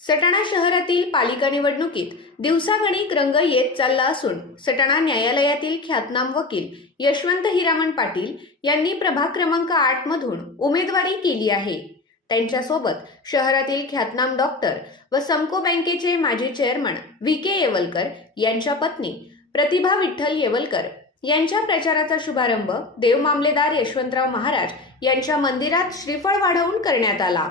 सटाणा शहरातील पालिका निवडणुकीत दिवसागणिक रंग येत चालला असून सटाणा न्यायालयातील ख्यातनाम वकील यशवंत हिरामण पाटील यांनी प्रभाग क्रमांक आठ मधून उमेदवारी केली आहे. त्यांच्यासोबत शहरातील ख्यातनाम डॉक्टर व समको बँकेचे माजी चेअरमन व्ही के येवलकर यांच्या पत्नी प्रतिभा विठ्ठल येवलकर यांच्या प्रचाराचा शुभारंभ देव मामलेदार यशवंतराव महाराज यांच्या मंदिरात श्रीफळ वाढवून करण्यात आला.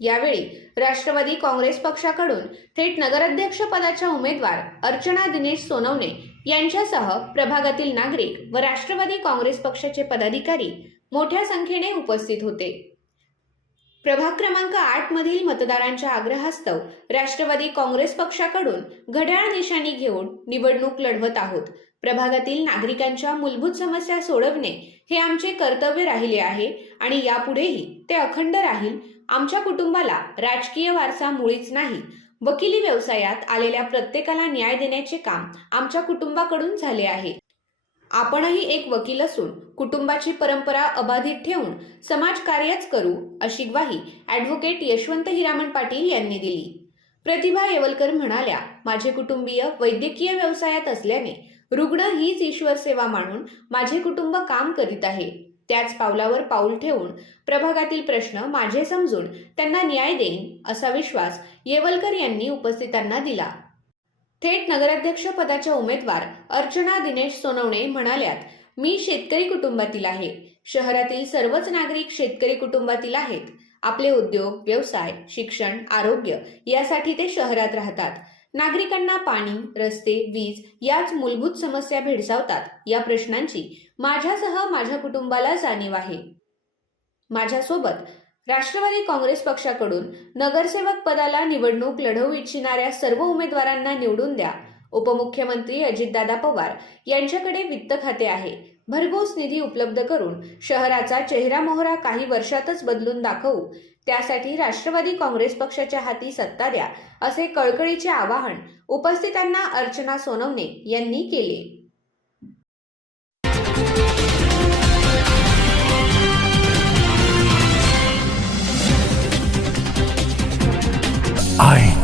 यावेळी राष्ट्रवादी काँग्रेस पक्षाकडून थेट नगराध्यक्ष पदाच्या उमेदवार अर्चना दिनेश सोनवणे यांच्यासह प्रभागातील नागरिक व राष्ट्रवादी काँग्रेस पक्षाचे पदाधिकारी मोठ्या संख्येने उपस्थित होते. प्रभाग क्रमांक आठ मधील मतदारांच्या आग्रहास्तव राष्ट्रवादी काँग्रेस पक्षाकडून घड्याळ निशाणी घेऊन निवडणूक लढवत आहोत. प्रभागातील नागरिकांच्या मूलभूत समस्या सोडवणे हे आमचे कर्तव्य राहिले आहे आणि यापुढेही ते अखंड राहील. आमच्या कुटुंबाला राजकीय वारसा मुळीच नाही. वकिली व्यवसायात आलेल्या प्रत्येकाला न्याय देण्याचे काम आमच्या कुटुंबाकडून झाले आहे. आपणही एक वकील असून कुटुंबाची परंपरा अबाधित ठेवून समाजकार्यच करू अशी ग्वाही ॲडव्होकेट यशवंत हिरामण पाटील यांनी दिली. प्रतिभा येवलकर म्हणाल्या माझे कुटुंबीय वैद्यकीय व्यवसायात असल्याने रुग्ण हीच ईश्वर सेवा मानून माझे कुटुंब काम करीत आहे. त्याच पावलावर पाऊल ठेवून प्रभागातील प्रश्न माझे समजून त्यांना न्याय देईन असा विश्वास येवलकर यांनी उपस्थितांना दिला. थेट नगराध्यक्ष पदाच्या उमेदवार अर्चना दिनेश सोनवणे म्हणाल्यात मी शेतकरी कुटुंबातील आहे. शहरातील सर्वच नागरिक शेतकरी कुटुंबातील आहेत. आपले उद्योग व्यवसाय शिक्षण आरोग्य यासाठी ते शहरात राहतात. नागरिकांना पाणी रस्ते वीज याच मूलभूत समस्या भेडसावतात. या प्रश्नांची माझ्यासह माझ्या कुटुंबाला जाणीव आहे. माझ्यासोबत राष्ट्रवादी काँग्रेस पक्षाकडून नगरसेवक पदाला निवडणूक लढवू इच्छिणाऱ्या सर्व उमेदवारांना निवडून द्या. उपमुख्यमंत्री अजितदादा पवार यांच्याकडे वित्त खाते आहे. भरघोस निधी उपलब्ध करून शहराचा चेहरा मोहरा काही वर्षातच बदलून दाखवू. त्यासाठी राष्ट्रवादी काँग्रेस पक्षाच्या हाती सत्ता द्या असे कळकळीचे आवाहन उपस्थितांना अर्चना सोनवणे यांनी केले. आई